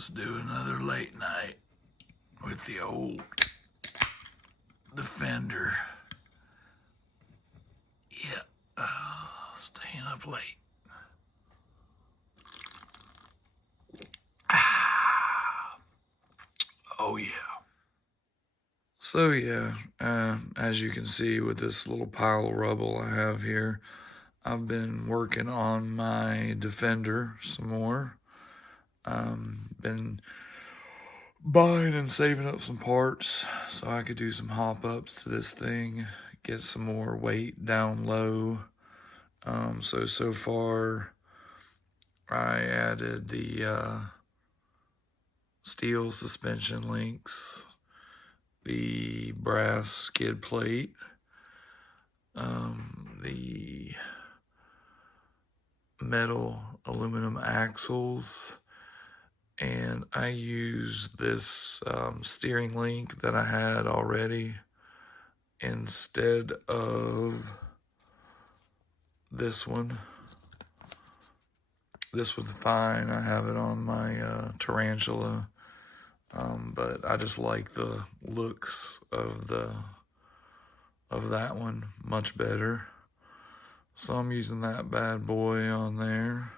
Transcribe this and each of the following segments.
Let's do another late night with the old Defender. Yeah, staying up late. Oh yeah. So yeah, as you can see with this little pile of rubble I have here, I've been working on my Defender some more. Been buying and saving up some parts so I could do some hop ups to this thing, get some more weight down low. So far I added the steel suspension links, the brass skid plate, the metal aluminum axles, and I used this steering link that I had already instead of this one. This was fine. I have it on my Tarantula, but I just like the looks of that one much better. So I'm using that bad boy on there.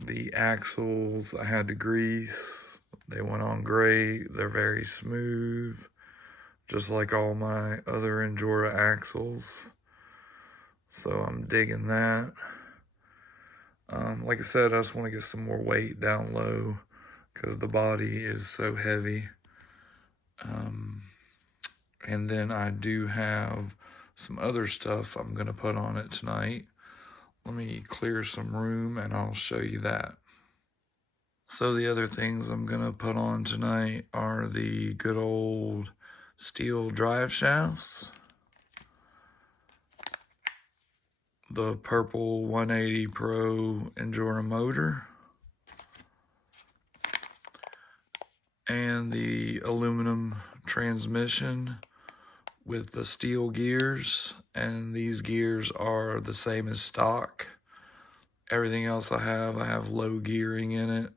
The axles I had to grease. They went on great. They're very smooth, just like all my other Injora axles. So I'm digging that. Like I said, I just want to get some more weight down low because the body is so heavy. And then I do have some other stuff I'm going to put on it tonight. Let me clear some room and I'll show you that. So the other things I'm going to put on tonight are the good old steel drive shafts, the purple 180 Pro Injora motor, and the aluminum transmission with the steel gears, and these gears are the same as stock. Everything else I have low gearing in it.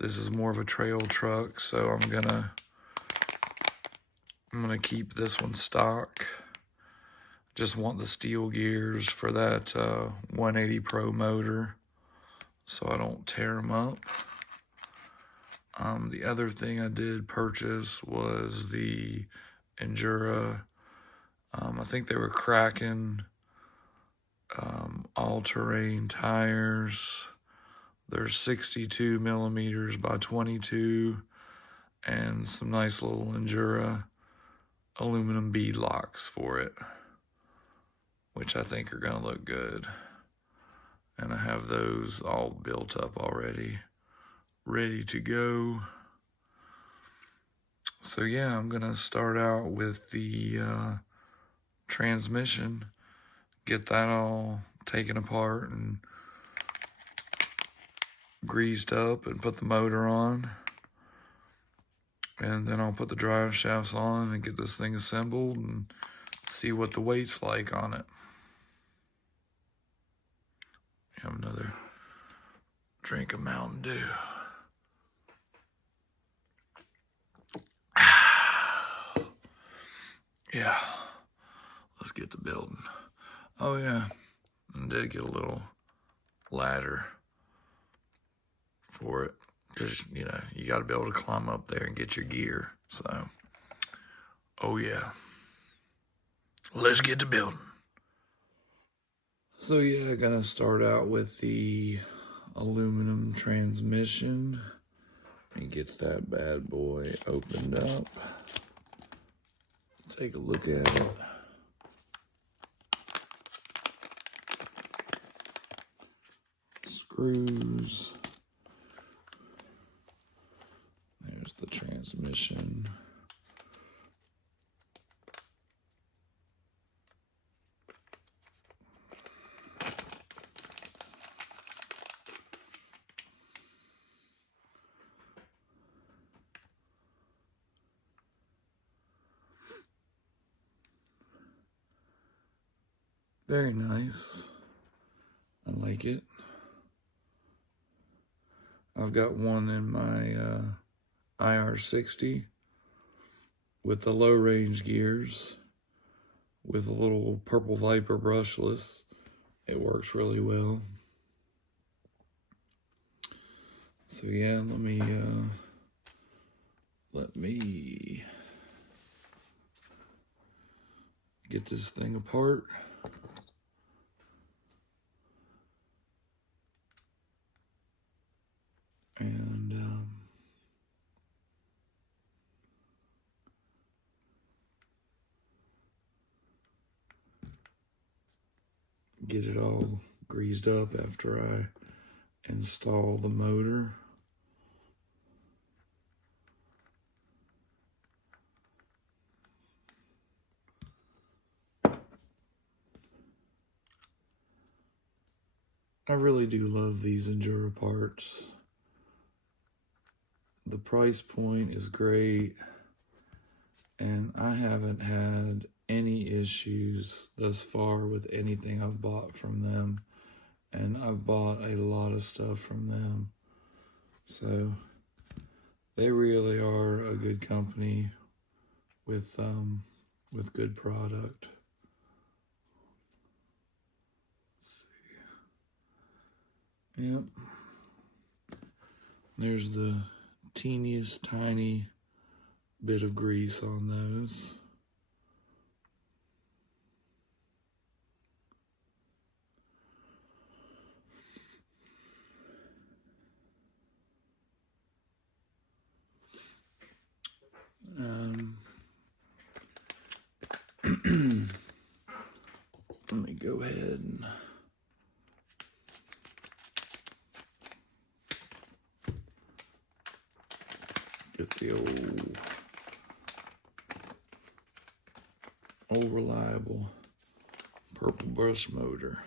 This is more of a trail truck, so I'm gonna keep this one stock. Just want the steel gears for that 180 Pro motor so I don't tear them up. The other thing I did purchase was the Injora. I think they were Kraken all-terrain tires. They're 62 millimeters by 22, and some nice little Injora aluminum bead locks for it, which I think are gonna look good. And I have those all built up already, ready to go. So yeah, I'm gonna start out with the transmission, get that all taken apart and greased up and put the motor on. And then I'll put the drive shafts on and get this thing assembled and see what the weight's like on it. Have another drink of Mountain Dew. Yeah, let's get to building. Oh yeah, I did get a little ladder for it because, you know, you got to be able to climb up there and get your gear. So, oh yeah, let's get to building. So yeah, gonna start out with the aluminum transmission. Let me get that bad boy opened up. Take a look at it. Screws. There's the transmission. Very nice. I like it. I've got one in my IR60 with the low range gears with a little Purple Viper brushless. It works really well. So yeah, let me get this thing apart. And get it all greased up after I install the motor. I really do love these Injora parts. The price point is great, and I haven't had any issues thus far with anything I've bought from them, and I've bought a lot of stuff from them. So they really are a good company with good product. Yep. There's the teeniest tiny bit of grease on those. Let me go ahead and get the old reliable purple brush motor.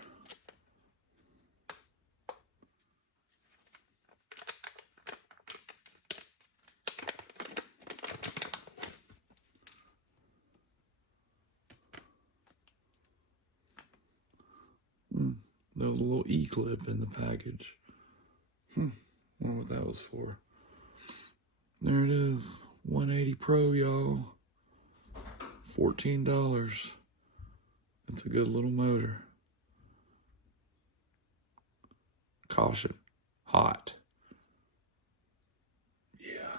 There was a little E-clip in the package. Wonder what that was for. There it is, 180 Pro, y'all. $14. It's a good little motor. Caution, hot. Yeah.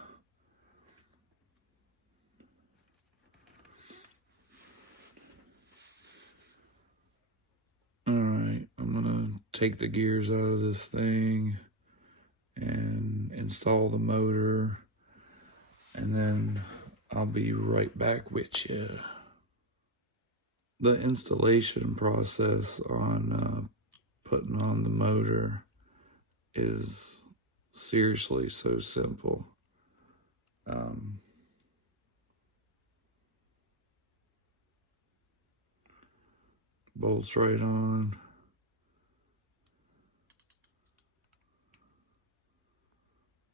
All right, I'm gonna take the gears out of this thing and install the motor, and then I'll be right back with you. The installation process on putting on the motor is seriously so simple. Bolts right on.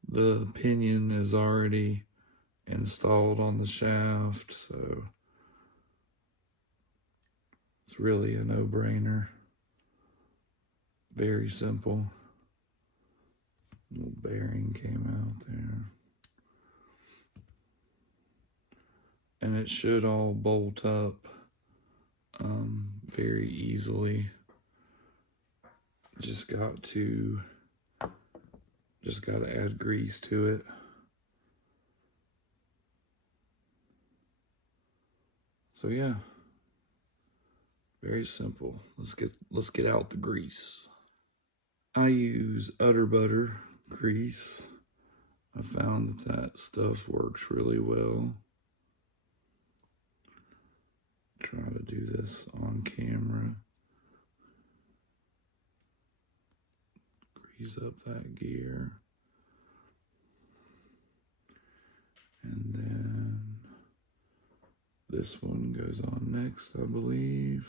The pinion is already installed on the shaft, so it's really a no-brainer. Very simple. Little bearing came out there. And it should all bolt up very easily. Just got to add grease to it. So yeah, very simple. Let's get out the grease. I use Utter Butter grease. I found that stuff works really well. Try to do this on camera. Grease up that gear. And then this one goes on next, I believe.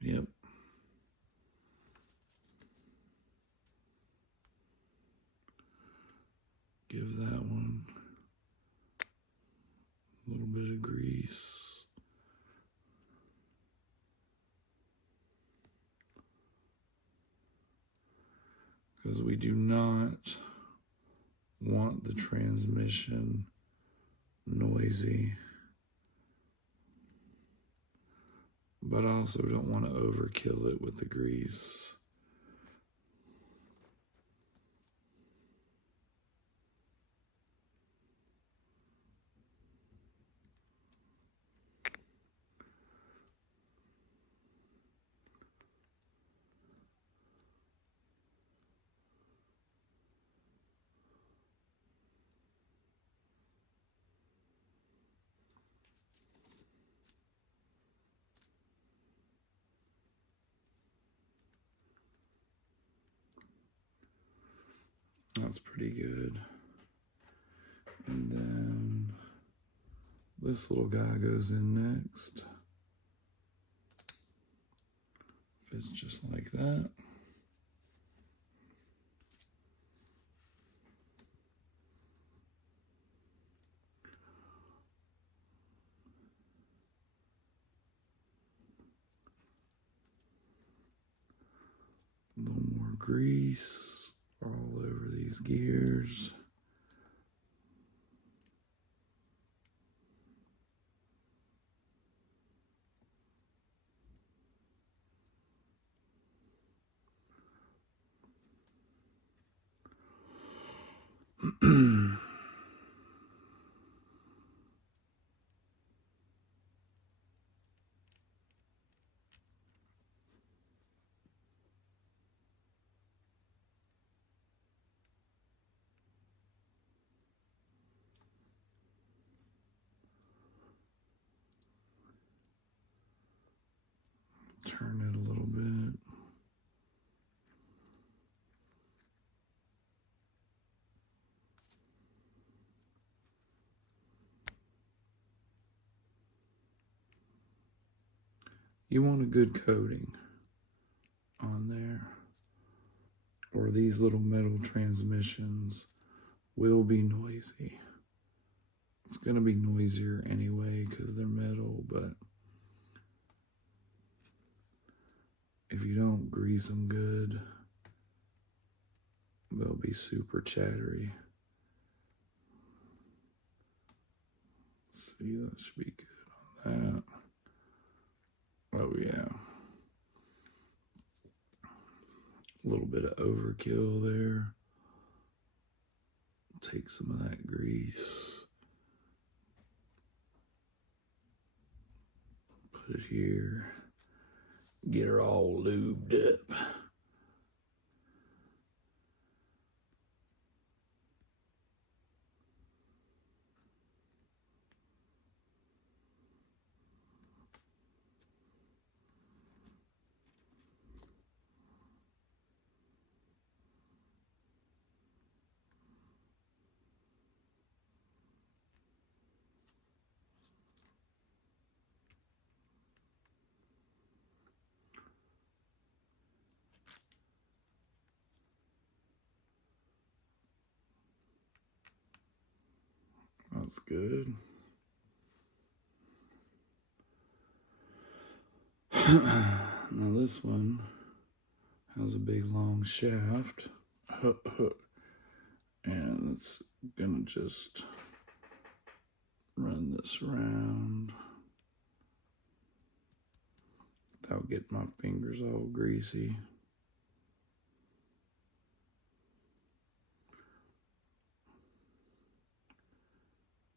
Yep. Give that one a little bit of grease. because we do not want the transmission noisy, but I also don't want to overkill it with the grease. That's pretty good. And then this little guy goes in next. Fits just like that. A little more grease all over these gears. Turn it a little bit. You want a good coating on there, or these little metal transmissions will be noisy. It's going to be noisier anyway because they're metal, but if you don't grease them good, they'll be super chattery. See, that should be good on that. Oh yeah. A little bit of overkill there. Take some of that grease. Put it here. Get her all lubed up. That's good. Now this one has a big long shaft. And it's gonna just run this around without getting my fingers all greasy.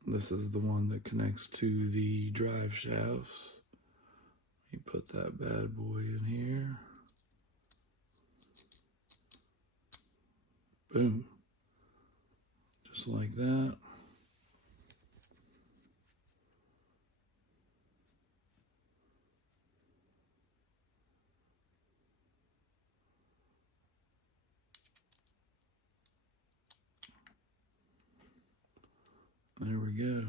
This is the one that connects to the drive shafts. You put that bad boy in here. Boom. Just like that. There we go.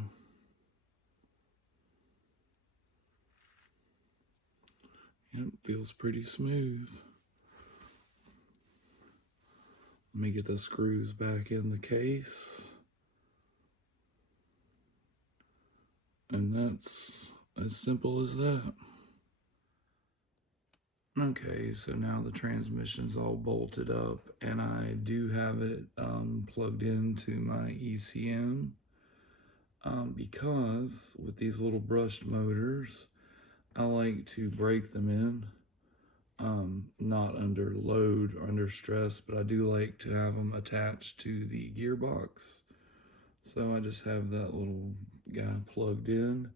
Yep, feels pretty smooth. Let me get the screws back in the case. And that's as simple as that. Okay, so now the transmission's all bolted up, and I do have it plugged into my ECM because with these little brushed motors, I like to break them in, not under load or under stress, but I do like to have them attached to the gearbox. So I just have that little guy plugged in.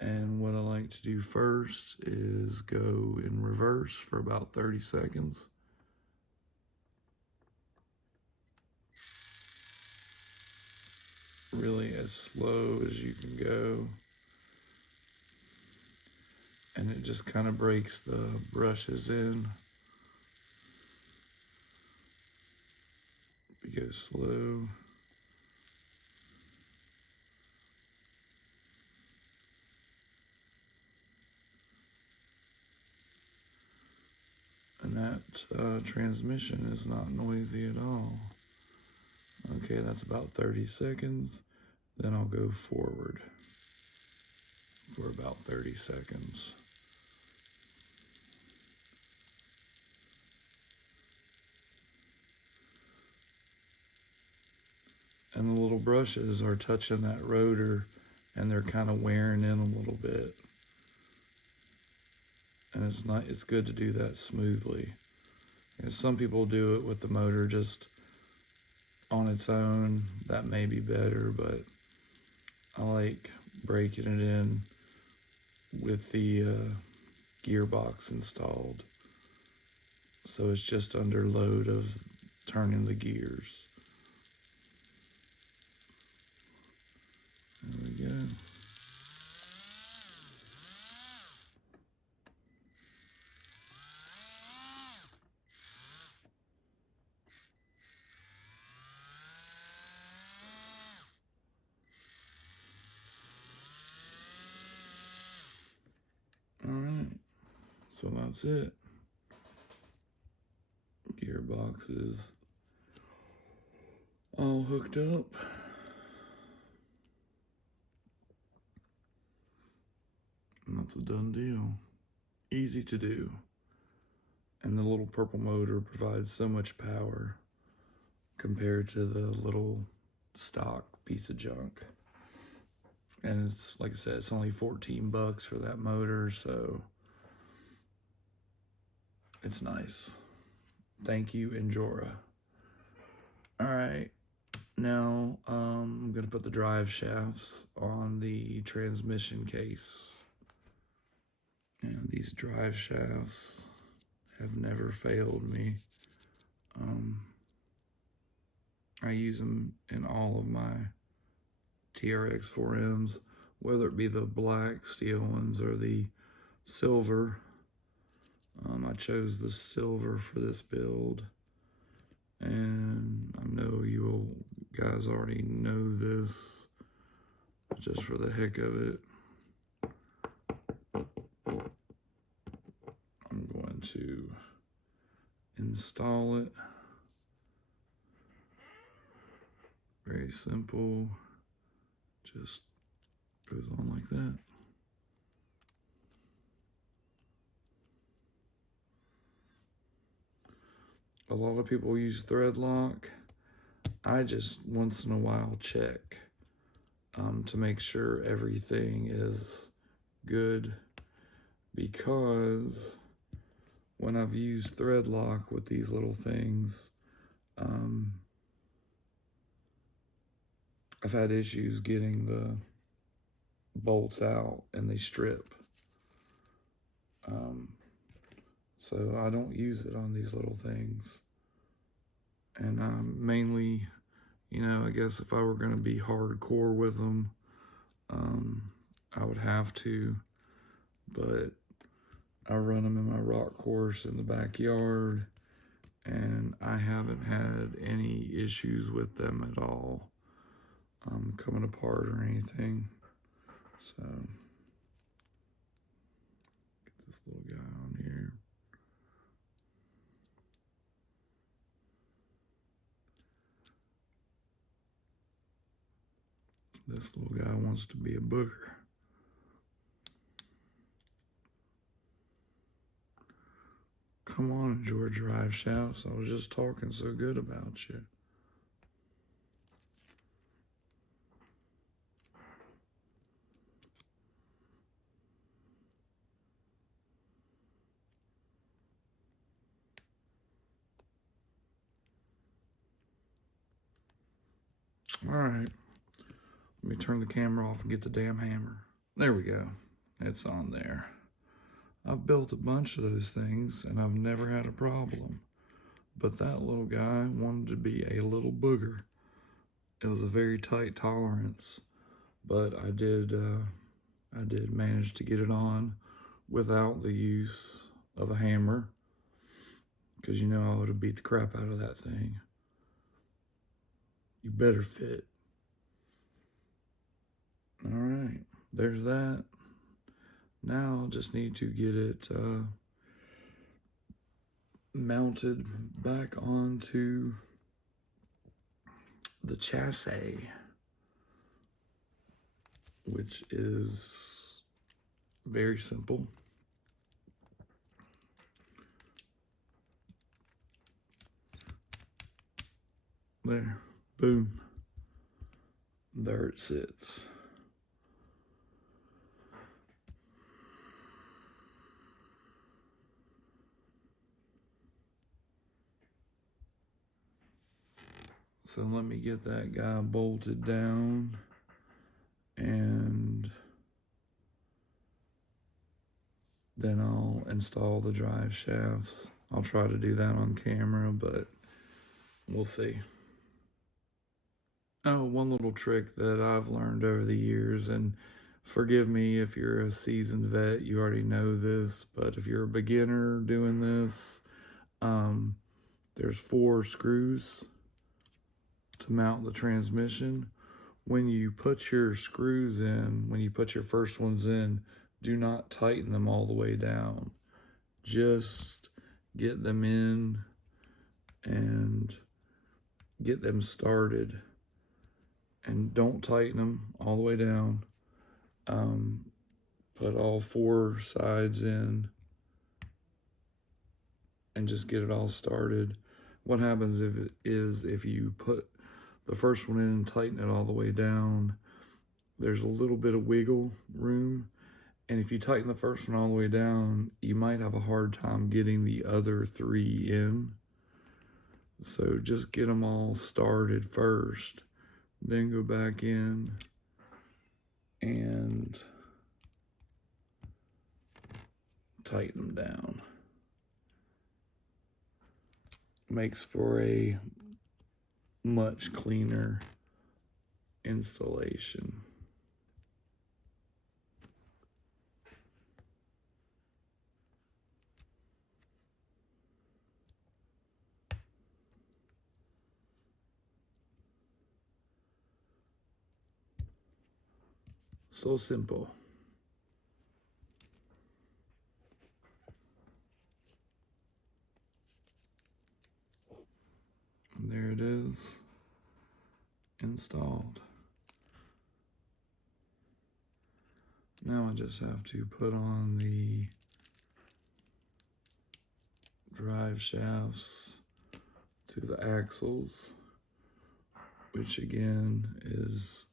And what I like to do first is go in reverse for about 30 seconds. Really as slow as you can go. And it just kind of breaks the brushes in. If you go slow. And that transmission is not noisy at all. Okay, that's about 30 seconds. Then I'll go forward for about 30 seconds. And the little brushes are touching that rotor and they're kind of wearing in a little bit. And it's good to do that smoothly. And some people do it with the motor just on its own. That may be better, but I like breaking it in with the gearbox installed. So it's just under load of turning the gears. There we go. All right, so that's it. Gearbox is all hooked up. And that's a done deal. Easy to do. And the little purple motor provides so much power compared to the little stock piece of junk. And it's, like I said, it's only 14 bucks for that motor, so it's nice. Thank you, Injora. All right, now I'm gonna put the drive shafts on the transmission case. And these drive shafts have never failed me. I use them in all of my TRX4Ms, whether it be the black steel ones or the silver. I chose the silver for this build, and I know you guys already know this, but just for the heck of it, I'm going to install it. Very simple, just goes on like that. A lot of people use thread lock. I just once in a while check to make sure everything is good, because when I've used thread lock with these little things, I've had issues getting the bolts out and they strip. So I don't use it on these little things. And mainly, you know, I guess if I were going to be hardcore with them, I would have to. But I run them in my rock course in the backyard, and I haven't had any issues with them at all, coming apart or anything. So, get this little guy on here. This little guy wants to be a booger. Come on, Injora drive shafts. I was just talking so good about you. All right, let me turn the camera off and get the damn hammer. There we go. It's on there. I've built a bunch of those things and I've never had a problem. But that little guy wanted to be a little booger. It was a very tight tolerance, but I did manage to get it on without the use of a hammer, because you know I would have beat the crap out of that thing. You better fit. All right, there's that. Now I'll just need to get it mounted back onto the chassis, which is very simple. There, boom, there it sits. So let me get that guy bolted down, and then I'll install the drive shafts. I'll try to do that on camera, but we'll see. Oh, one little trick that I've learned over the years, and forgive me if you're a seasoned vet, you already know this, but if you're a beginner doing this, there's 4 screws to mount the transmission. When you put your screws in, when you put your first ones in, do not tighten them all the way down. Just get them in and get them started. And don't tighten them all the way down. Put all 4 sides in and just get it all started. What happens if you put the first one in and tighten it all the way down, there's a little bit of wiggle room. And if you tighten the first one all the way down, you might have a hard time getting the other 3 in. So just get them all started first, then go back in and tighten them down. Makes for a much cleaner installation. So simple. And there it is, installed. Now I just have to put on the drive shafts to the axles, which again is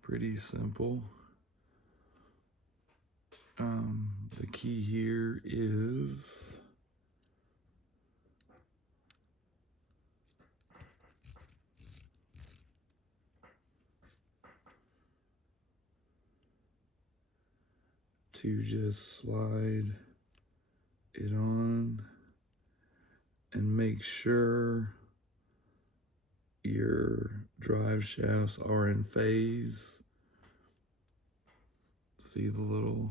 pretty simple. The key here is to just slide it on and make sure your drive shafts are in phase. See the little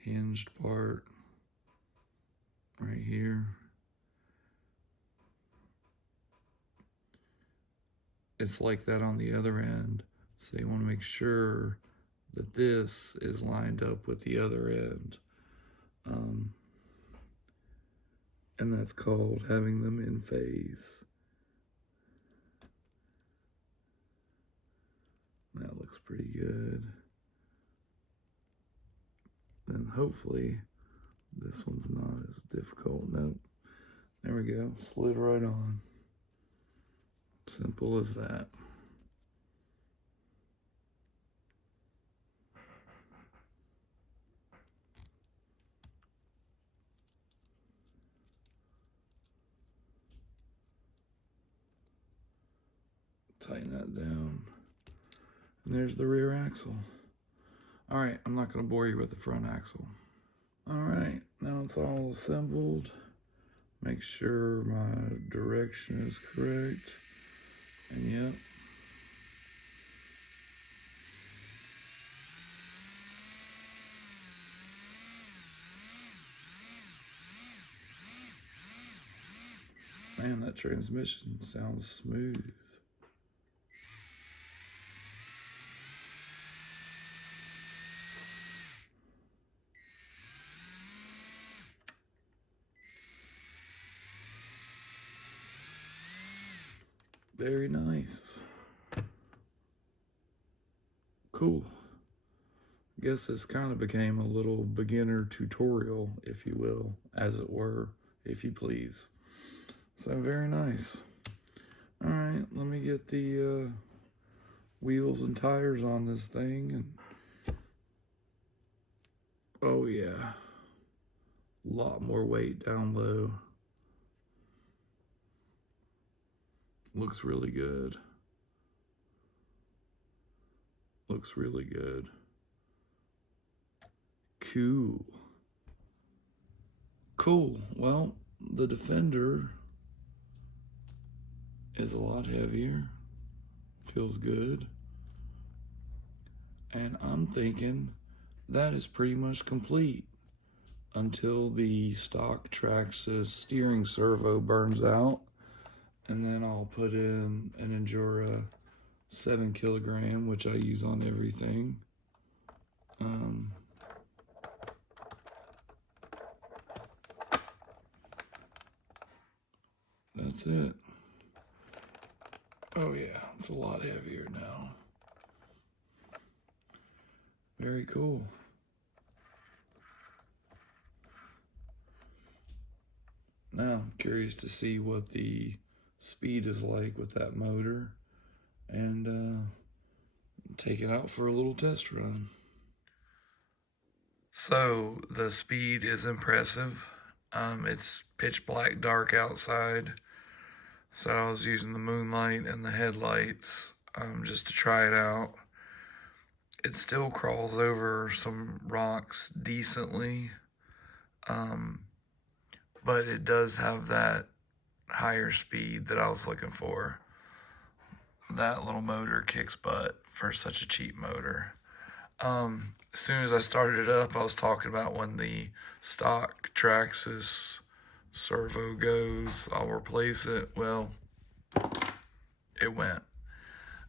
hinged part right here? It's like that on the other end. So you want to make sure that this is lined up with the other end. And that's called having them in phase. That looks pretty good. Then hopefully This one's not as difficult. Nope. There we go. Slid right on. Simple as that. Tighten that down. And there's the rear axle. All right, I'm not going to bore you with the front axle. All right, now it's all assembled. Make sure my direction is correct. And yep. Man, that transmission sounds smooth. Very nice. Cool. I guess this kind of became a little beginner tutorial, if you will, as it were, if you please. So very nice. All right, let me get the wheels and tires on this thing. And oh yeah, a lot more weight down low. Looks really good. Looks really good. Cool. Cool. Well, the Defender is a lot heavier. Feels good. And I'm thinking that is pretty much complete until the stock traxxas steering servo burns out. And then I'll put in an Injora 7 kilogram, which I use on everything. That's it. Oh yeah, it's a lot heavier now. Very cool. Now I'm curious to see what the speed is like with that motor, and take it out for a little test run. So the speed is impressive. It's pitch black dark outside, so I was using the moonlight and the headlights just to try it out. It still crawls over some rocks decently, but it does have that higher speed that I was looking for. That little motor kicks butt for such a cheap motor. As soon as I started it up, I was talking about when the stock traxxas servo goes, I'll replace it. Well, it went.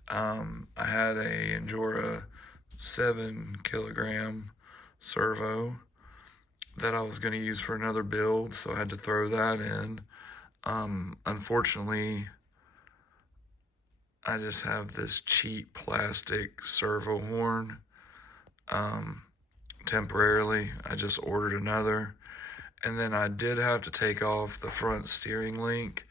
I had a Injora 7 kilogram servo that I was going to use for another build, so I had to throw that in. Unfortunately, I just have this cheap plastic servo horn. Temporarily, I just ordered another, and then I did have to take off the front steering link.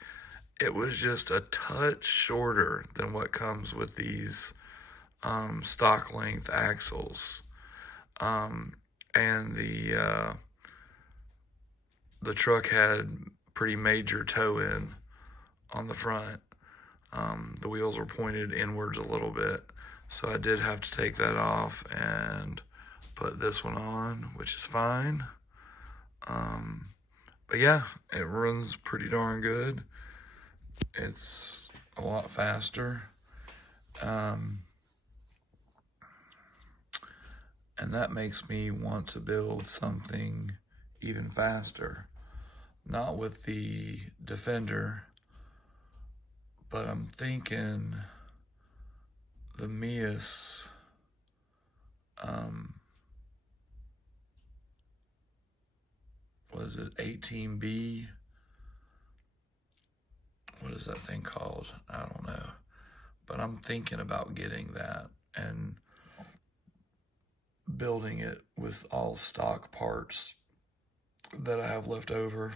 It was just a touch shorter than what comes with these stock length axles, and the truck had pretty major toe in on the front. The wheels were pointed inwards a little bit, so I did have to take that off and put this one on, which is fine. But yeah, it runs pretty darn good. It's a lot faster. And that makes me want to build something even faster. Not with the Defender, but I'm thinking the Mias, what is it, 18B? What is that thing called? I don't know. But I'm thinking about getting that and building it with all stock parts that I have left over,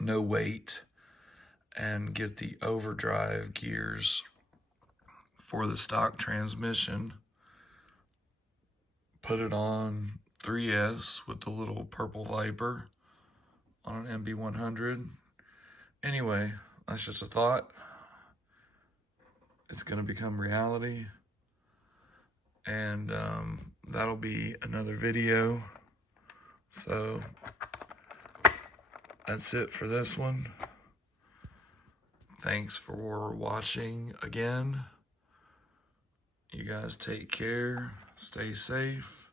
no weight, and get the overdrive gears for the stock transmission. Put it on 3S with the little purple Viper on an MB100. Anyway, that's just a thought. It's going to become reality. And that'll be another video. So that's it for this one. Thanks for watching again. You guys take care, stay safe,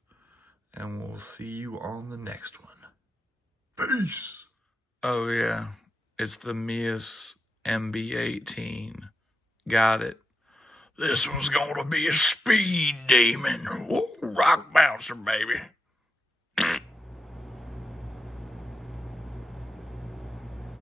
and we'll see you on the next one. Peace. Oh yeah, it's the Mias MB18. Got it. This one's gonna be a speed demon. Woo, rock bouncer, baby.